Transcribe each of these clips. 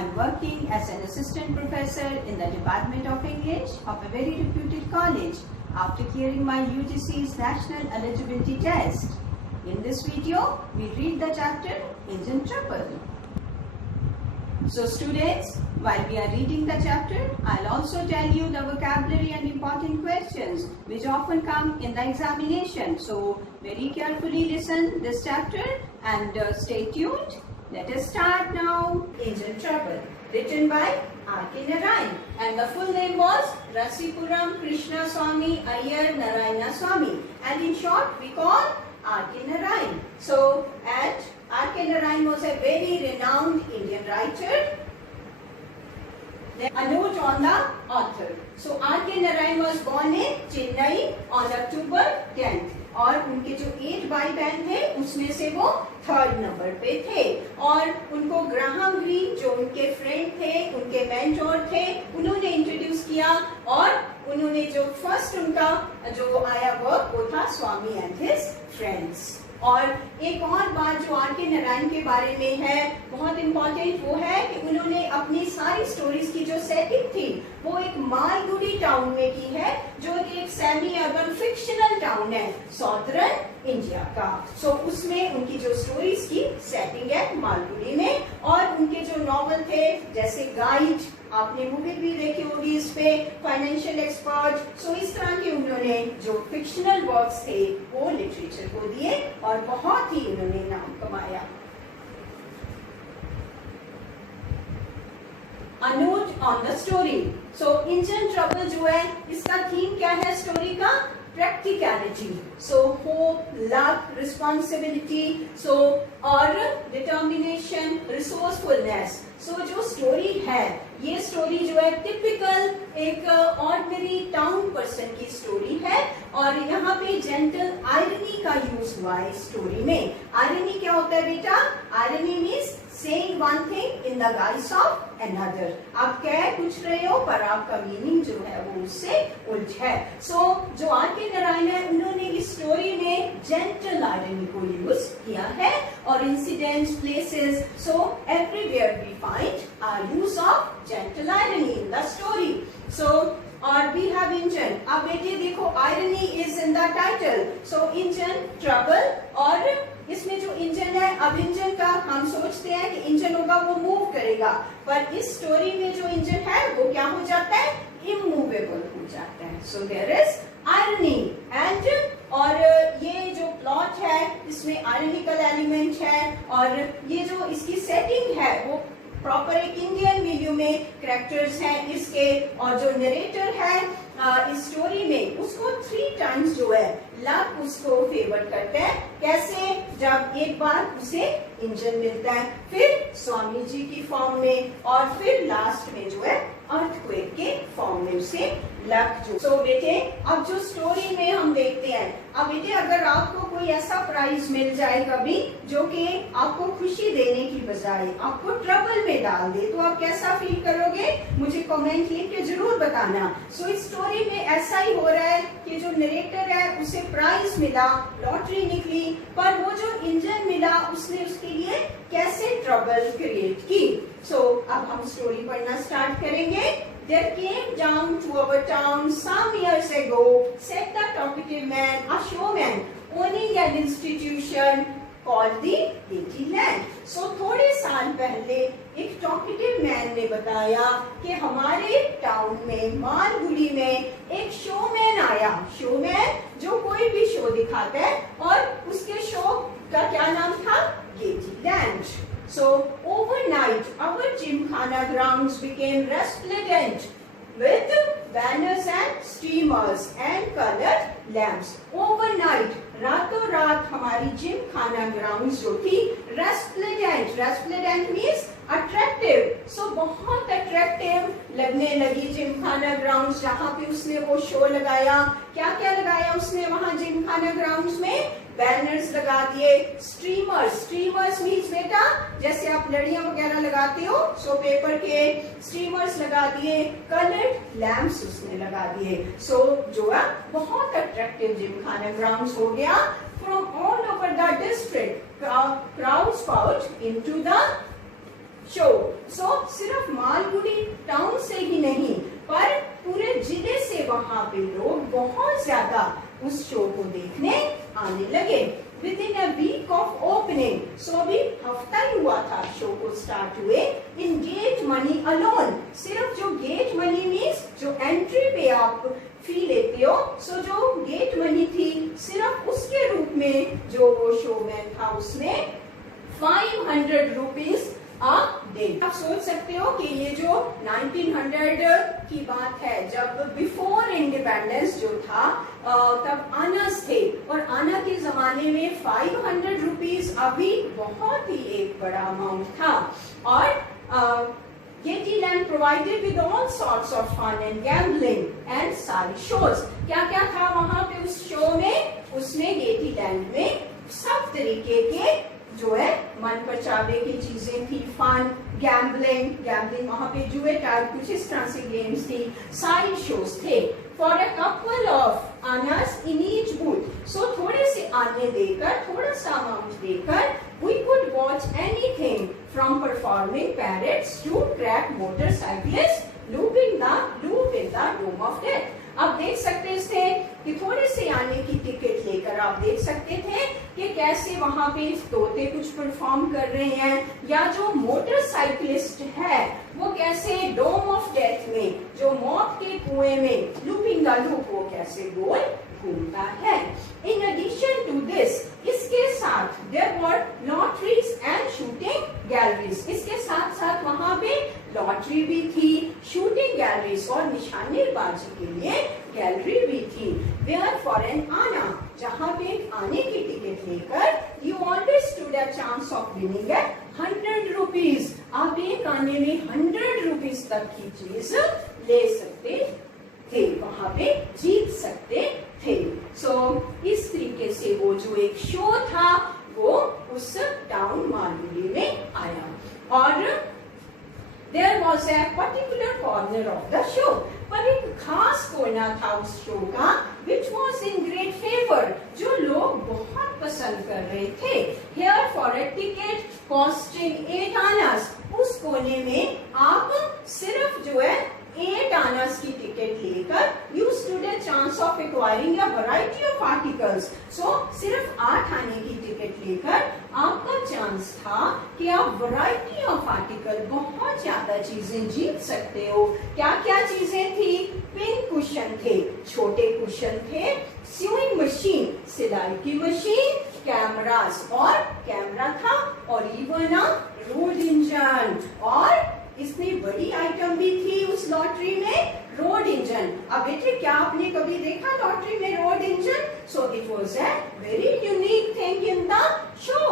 I'm working as an assistant professor in the Department of English of a very reputed college after clearing my UGC's National Eligibility Test. In this video, we read the chapter Engine Trouble. So students, while we are reading the chapter, I'll also tell you the vocabulary and important questions which often come in the examination. So very carefully listen this chapter and stay tuned. Let us start now. Engine Trouble, written by R.K. Narayan, and the full name was Rasipuram Krishna Swami Iyer Narayana Swami, and in short we call R.K. Narayan. So, and R.K. Narayan was a very renowned Indian writer. Then a note on the author. So R.K. Narayan was born in Chennai on October 10th. और उनके जो 8 भाई बहन थे उसमें से वो 3rd number पे थे, और उनको ग्राहम ग्रीन जो उनके फ्रेंड थे, उनके मेंटोर थे, उन्होंने इंट्रोड्यूस किया, और उन्होंने जो फर्स्ट उनका जो आया वर्क वो था स्वामी एंड हिज फ्रेंड्स। और एक और बात जो आर के नारायण के बारे में है बहुत इम्पोर्टेंट, वो है कि उन्होंने अपनी सारी स्टोरीज की जो सेटिंग थी वो एक मालगुडी टाउन में की है, जो कि एक सेमी अर्बन फिक्शनल टाउन है साउथर्न इंडिया का। सो उसमें उनकी जो स्टोरीज की सेटिंग है मालगुडी में, और उनके जो नॉवल थे जैसे गाइड, आपने मूवी भी देखी होगी इस पे, फाइनेंशियल एक्सपर्ट, सो इस तरह के उन्होंने जो फिक्शनल वर्क्स थे वो लिटरेचर को दिए और बहुत ही उन्होंने नाम कमाया। A note on the story. So engine trouble जो है इसका थीम क्या है स्टोरी का? Practicality. So hope, luck, responsibility, so और determination, resourcefulness. So जो स्टोरी है ये स्टोरी जो है टिपिकल एक ऑर्डिनरी टाउन पर्सन की स्टोरी है, और यहाँ पे जेंटल आयरनी का यूज हुआ है स्टोरी में। आयरनी क्या होता है बेटा? Irony means saying one thing in the guise of another. आप कह कुछ रहे हो पर आपका मीनिंग जो है वो उससे उल्ट है। So जो आर.के. नारायण है उन्होंने इस स्टोरी में जेंटल आयरनी को यूज किया है, और incidents, places, so everywhere we find a use of gentle irony in the story. So और we have engine. अब बेटे देखो irony is in the title. So engine trouble, और इसमें जो इंजन है, अब इंजन का हम सोचते हैं कि इंजन होगा वो मूव करेगा, पर इस स्टोरी में जो इंजन है वो क्या हो जाता है? इमूवेबल हो जाता है। So there is irony and, और ये जो प्लॉट है इसमें आयरनिकल एलिमेंट है, और ये जो इसकी सेटिंग है वो प्रॉपर एक इंडियन मिलियो में कैरेक्टर्स हैं इसके, और जो नरेटर है इस स्टोरी में उसको 3 टाइम्स जो है लक उसको फेवर करता है। कैसे? जब एक बार उसे इंजन मिलता है, फिर स्वामी जी की फॉर्म में, और फिर लास्ट में जो है अर्थक्वेक के फॉर्म में उसे लक जो। सो बेटे अब जो स्टोरी में हम देखते हैं, अब बेटे अगर आपको कोई ऐसा प्राइज मिल जाए कभी जो कि आपको खुशी देने की बजाय आपको ट्रबल में डाल दे, तो आप कैसा फील करोगे? मुझे कमेंट लिख के जरूर बताना। सो इस स्टोरी में ऐसा ही हो रहा है कि जो नरेटर है उसे प्राइज मिला, लॉटरी निकली, पर वो जो इंजन मिला उसने उसके लिए कैसे ट्रबल क्रिएट की। सो अब हम स्टोरी पढ़ना स्टार्ट करेंगे। There came down to our town some years ago, said the talkative man, a showman owning an institution called the Dainty Land. So थोड़े साल पहले एक टॉकेटिव मैन ने बताया कि हमारे टाउन में मालगुडी में एक शोमैन आया। शोमैन जो कोई भी शो दिखाता है, और उसके शो का क्या नाम था? Dainty land. So overnight, our Gymkhana grounds became resplendent with banners and streamers and colored lamps. Overnight, रातों रात हमारी जिमखाना ग्राउंड्स जो थी रेस्प्लेडेंट, रेस्प्लेडेंट मीन्स अट्रैक्टिव, सो बहुत अट्रैक्टिव लगने लगी जिमखाना ग्राउंड्स जहाँ पे उसने वो शो लगाया। क्या क्या लगाया उसने वहाँ जिमखाना ग्राउंड्स में? बैनर्स लगा दिए, स्ट्रीमर्स, स्ट्रीमर्स मीन्स बेटा जैसे आप लड़ियां वगैरह लगाते हो, सो पेपर के स्ट्रीमर्स लगा दिए, कलर्ड लैम्प्स उसने लगा दिए। सो जो है बहुत अट्रैक्टिव जिमखाना ग्राउंड्स हो गया। From all over the district, crowds poured into the show. So सिर्फ मालगुडी टाउन से ही नहीं पर पूरे जिले से वहां पे लोग बहुत ज्यादा उस शो को देखने आने लगे। Within a week of opening, so अभी हफ्ता ही हुआ था शो को स्टार्ट हुए। In gate money alone, सिर्फ जो गेट मनी मीन्स जो एंट्री पे आप फी लेते हो, सो जो गेट मनी थी सिर्फ उसके रूप में जो वो शो में था उसमें 500 रुपीज अ डे। आप सोच सकते हो कि ये जो 1900 की बात है, जब बिफोर इंडिपेंडेंस जो था तब आनास थे और आना के जमाने में 500 रुपीज अभी बहुत ही एक बड़ा अमाउंट था। और Gatelyland provided with all sorts of fun and gambling and सारी shows। क्या क्या था वहां पे उस शो में? उसमें Gatelyland में सब तरीके के जो है मन परचावे की चीजें थी। फन, गैम्बलिंग वहां पे जुए टाइप कुछ इस तरह से गेम्स थी, साइड शोज थे। For a couple of annas in each booth, so थोड़े से आने देकर, थोड़ा सा अमाउंट देकर we could watch anything from performing parrots to crack motorcyclists loop in the dome of death। आप देख सकते थे कि थोड़े से आने की टिकट लेकर आप देख सकते थे कि कैसे वहां पे तोते कुछ परफॉर्म कर रहे हैं, या जो मोटरसाइकिलिस्ट है वो कैसे डोम ऑफ डेथ में, जो मौत के कुएं में लूपिंग द लूप, वो कैसे गोल घूमता है। इन एडिशन टू दिस, इसके साथ there were lotteries and shooting galleries, इसके साथ साथ वहां पे लॉटरी भी थी, शूटिंग गैलरीज और निशानेबाजी के लिए गैलरी भी थी। वेयर फॉर एन आना, जहां पे आने की टिकट लेकर you always stood a chance of winning eight 100 rupees. आप एक आने में 100 रुपीज तक की चीज ले सकते थे, वहां पे जीत सकते थे। सो इस तरीके से वो जो एक शो था वो उस टाउन मालगुडी में आया। और there was a particular corner of the show, पर एक खास कोना था उस शो का which was in great favor, जो लोग बहुत पसंद कर रहे थे। Here for a ticket costing 8 annas, उस कोने में आप सिर्फ जो है 8 annas की टिकट लेकर you stood a chance of acquiring a variety of articles। So सिर्फ 8 आने की टिकट लेकर आपका चांस था कि आप वैरायटी ऑफ आर्टिकल, बहुत ज्यादा चीजें जीत सकते हो। क्या क्या चीजें थी? पिन कुशन थे, छोटे कुशन थे, स्यूइंग मशीन, सिलाई की मशीन, कैमरास और कैमरा था, और इवन रोड इंजन, और इसमें बड़ी आइटम भी थी उस लॉटरी में, रोड इंजन। अब बेटे क्या आपने कभी देखा लॉटरी में road engine? So it was a very unique thing in the show.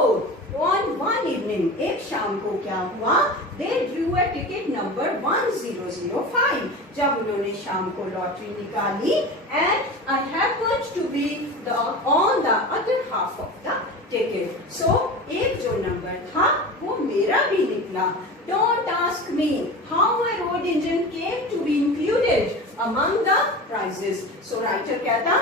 On one evening, एक शाम को क्या हुआ? They drew a ticket number 1005। जब उन्होंने शाम को लॉटरी निकाली, and I happened to be on the other half of the ticket. So एक जो नंबर था वो मेरा भी निकला। Don't ask me how a road engine came to be included among the prizes। So writer कहता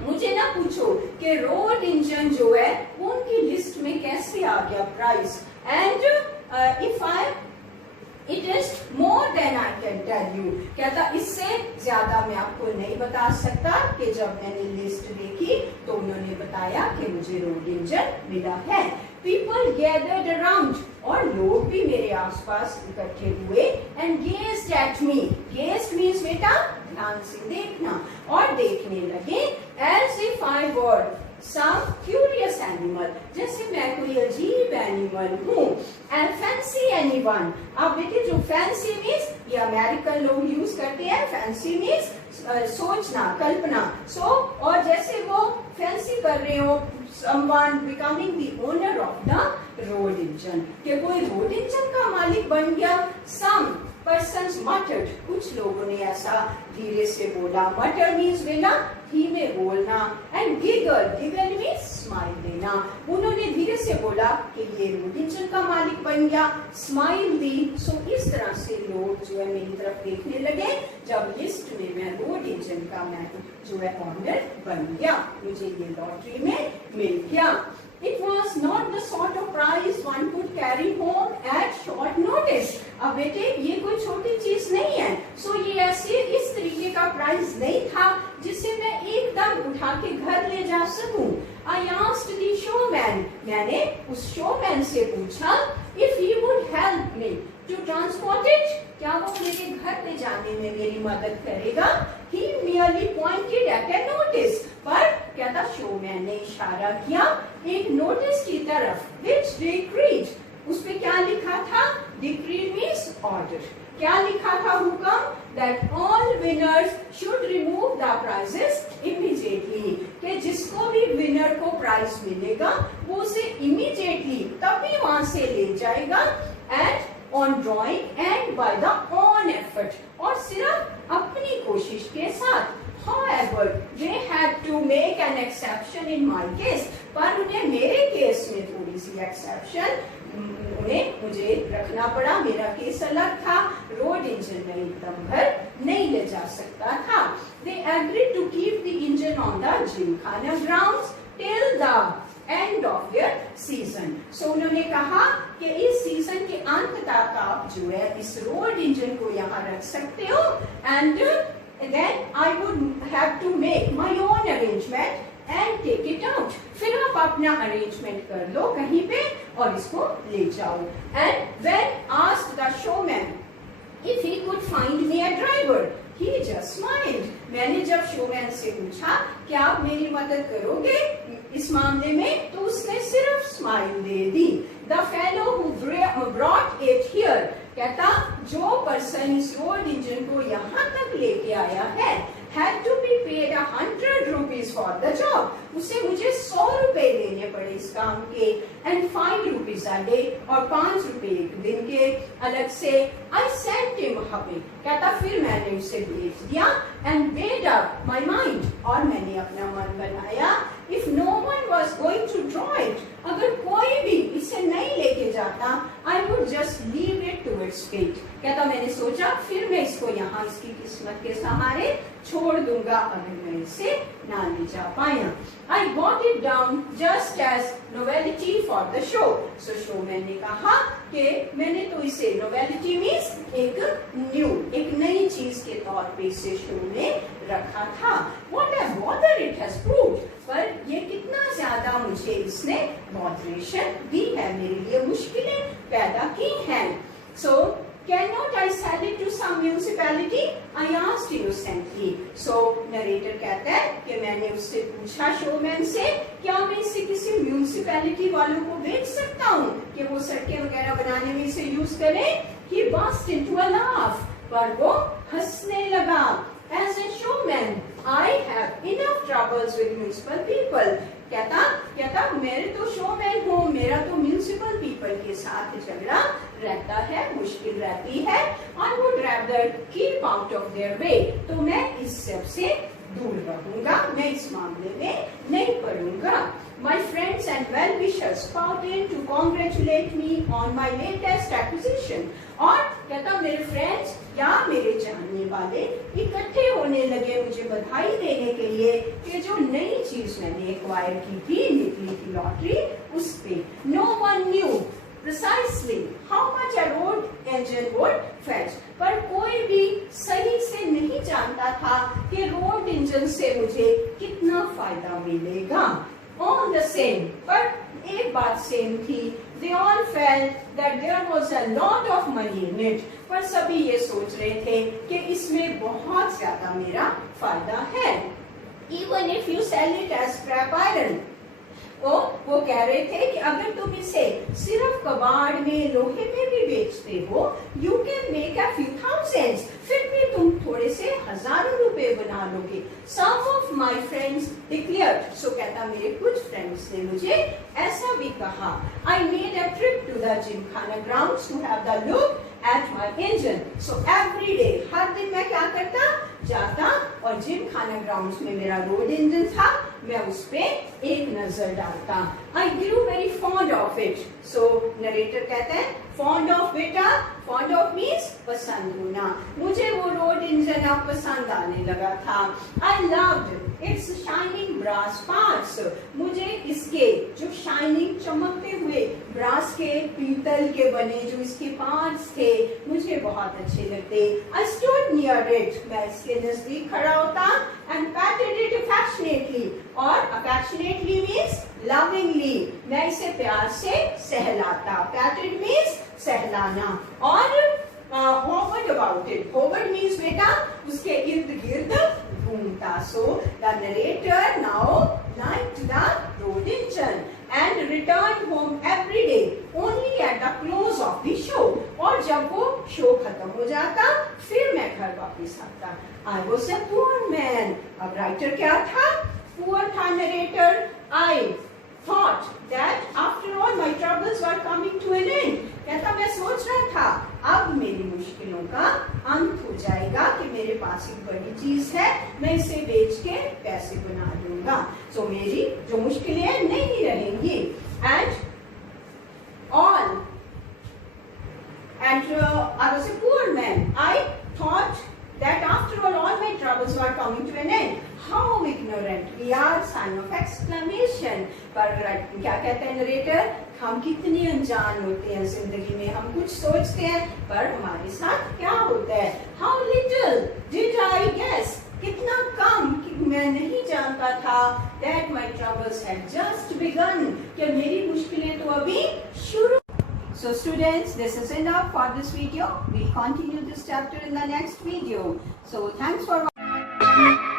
मुझे ना पूछो कि रोड इंजन जो है उनकी लिस्ट में कैसे आ गया price, and if I it is more than I can tell you. कहता इससे ज्यादा मैं आपको नहीं बता सकता कि जब मैंने लिस्ट देखी तो उन्होंने बताया कि मुझे रोड इंजन मिला है। पीपल गैदर्ड अराउंड, और लोग भी मेरे आसपास इकट्ठे हुए, and gazed at me. Gazed means बेटा ध्यान से देखना, और देखने लगे as if I were some curious animal, जैसे मैं कोई अजीब एनिमल हूँ। And fancy anyone, अब बेटे जो fancy means ये अमेरिकन लोग यूज करते हैं, fancy means सोचना, कल्पना। So और जैसे वो fancy कर रहे हो someone becoming the owner of the road engine, कि कोई रोड इंजन का मालिक बन गया। Some persons muttered, कुछ लोगों ने ऐसा धीरे से बोला। mutter means बेटा धीमे बोलना, एंड गिगल मीन्स स्माइल देना। उन्होंने धीरे से बोला कि ये रोड इंजन का मालिक बन गया, स्माइल दी। सो इस तरह से लोग जो है मेरी तरफ देखने लगे जब लिस्ट में मैं रोड इंजन का मैं जो है ऑनर बन गया, मुझे ये लॉटरी में मिल गया। It was not the sort of prize one could carry home at short notice. अब बेटे ये कोई छोटी चीज नहीं है. So ये ऐसे इस तरीके का प्राइज नहीं था जिसे मैं एकदम उठा के घर ले जा सकूं. I asked the showman. मैंने उस showman से पूछा if he would help me to transport it. क्या वो मेरे घर ले जाने में मेरी मदद करेगा? He merely pointed at a notice. पर क्या था, शोमैन ने इशारा किया एक नोटिस की तरफ, which decreed. उस पे क्या लिखा था? Decreed means order. क्या लिखा था हुक्म? That all winners should remove the prizes immediately. कि जिसको भी विनर को प्राइज मिलेगा वो उसे इमीडिएटली तभी वहां से ले जाएगा and on drawing and by the own effort. और सिर्फ अपनी कोशिश के साथ. However, they had to make an exception in my case. पर उन्हें मेरे केस में थोड़ी सी एक्सेप्शन उन्हें मुझे रखना पड़ा. मेरा केस अलग था. रोड इंजन में एकदम भर नहीं ले जा सकता था. They agreed to keep the engine on the Gymkhana grounds till the end of their season. So उन्होंने कहा कि इस सीजन के अंत तक आप जो है इस रोड इंजन को यहाँ रख सकते हो and then I would have to make my own arrangement and take it out. फिर आप अपना अरेंजमेंट कर लो कहीं पे और इसको ले जाओ. And when asked the showman if he could find me a driver, he just smiled. मैंने जब शोमैन से पूछा कि आप मेरी मदद करोगे इस मामले में, तो उसने सिर्फ smile they the. The fellow who brought it here, कहता जो पर्सन इस रोड इंजन को यहाँ तक लेके आया है had to be paid 100 rupees for the job. उसे मुझे 100 रुपए देने पड़े इस काम के and 5 rupees a day और 5 रुपए एक दिन के अलग से. I sent him away. कहता फिर मैंने उसे भेज दिया and made up my mind. और मैंने अपना मन बनाया if no one was going to draw it, अगर कोई भी इसे नहीं लेके जाता I would just leave it to its fate. कहता मैंने सोचा फिर मैं इसको यहाँ इसकी किस्मत के सहारे छोड़ दूंगा अगर मैं इसे ना ले जा पाया. I got it down just as novelty for the show. So showman ने कहा कि मैंने तो इसे novelty means एक नई चीज के तौर पे इसे शो में रखा था. What a bother it has proved. पर ये कितना ज्यादा मुझे इसने बॉदरेशन दी है, मेरे लिए मुश्किलें पैदा की हैं. So cannot I sell it to some municipality? I asked innocently. So narrator कहता है कि मैंने उससे पूछा शोमैन से क्या मैं इसे किसी म्यूनिसिपैलिटी वालों को बेच सकता हूँ कि वो सड़कें वगैरह बनाने में इसे यूज करें. He burst into a laugh. पर वो हंसने लगा. As a showman, I have enough troubles with municipal people. कहता मेरे तो शोमैन हूँ, मेरा तो म्यूनिसिपल पीपल के साथ झगड़ा रहता है, मुश्किल रहती है. I would rather keep out of their way. तो मैं इस सब से दूर रहूंगा, मैं इस मामले में नहीं पड़ूंगा. My friends and well-wishers poured in to congratulate me on my latest acquisition. और कहता मेरे फ्रेंड्स या मेरे जानने वाले इकट्ठे होने लगे मुझे बधाई देने के लिए कि जो नई चीज मैंने एक्वायर की थी, निकली थी लॉटरी, उस पे. No one knew precisely how much a road engine would fetch. पर कोई भी सही से नहीं जानता था कि रोड इंजन से मुझे कितना फायदा मिलेगा. All the same, पर एक बात सेम थी. They all felt that there was a lot of money in it. पर सभी ये सोच रहे थे कि इसमें बहुत ज्यादा मेरा फायदा है. Even if you sell it as scrap iron. वो कह रहे थे कि अगर तुम इसे सिर्फ कबाड़ में लोहे में भी बेचते हो, you can make a few thousands. फिर भी तुम थोड़े से हजारों रुपए बना लोगे. Some of my friends declared. So कहता मेरे कुछ फ्रेंड्स ने मुझे ऐसा भी कहा. I made a trip to the Gymkhana grounds to have the look at my engine. So every day, हर दिन मैं क्या करता, जाता और जिमखाना ग्राउंड्स में मेरा रोड इंजन था, मैं उस पे एक नजर डालता. I grew very fond of it. So narrator कहते हैं fond of बेटा, fond of means पसंद होना, मुझे वो रोड इंजन अब पसंद आने लगा था। I loved its shining brass parts, मुझे इसके जो शाइनिंग चमकते हुए ब्रास के पीतल के बने जो इसके पार्ट्स थे मुझे बहुत अच्छे लगते। आई स्टूड नियर इट, मैं इसके नजदीक खड़ा होता एंड पैटेड इट अफेक्शनेटली, और अफेक्शनेटली मीन्स लविंगली, मैं इसे प्यार से सहलाता। पैटेड मीन्स सहलाना। और hovered about it, hovered means बेटा उसके इर्द गिर्द घूमता। So the narrator now liked the road engine and returned home every day only at the close of the show, और जब वो शो खत्म हो जाता फिर मैं घर वापस आता। I was a poor man, अब राइटर क्या था? Poor था narrator। I thought that after all my troubles were coming to an end, कहता मैं सोच रहा था अब मेरी मुश्किलों का अंत हो जाएगा कि मेरे पास एक बड़ी चीज है, मैं इसे बेच के पैसे बना लूंगा। सो मेरी जो मुश्किलें नहीं रहेंगी। And I was a poor man. I thought that after all my troubles were coming to an end. How ignorant we are! Sign of exclamation. पर क्या कहते हैं नरेटर? हम कितने अनजान होते हैं जिंदगी में, हम कुछ सोचते हैं पर हमारे साथ क्या होता है। How little did I guess, कितना कम कि मैं नहीं जानता था that my troubles had just begun, कि मेरी मुश्किलें तो अभी शुरू। So students, this is enough for this video. We'll continue this chapter in the next video. So thanks for watching.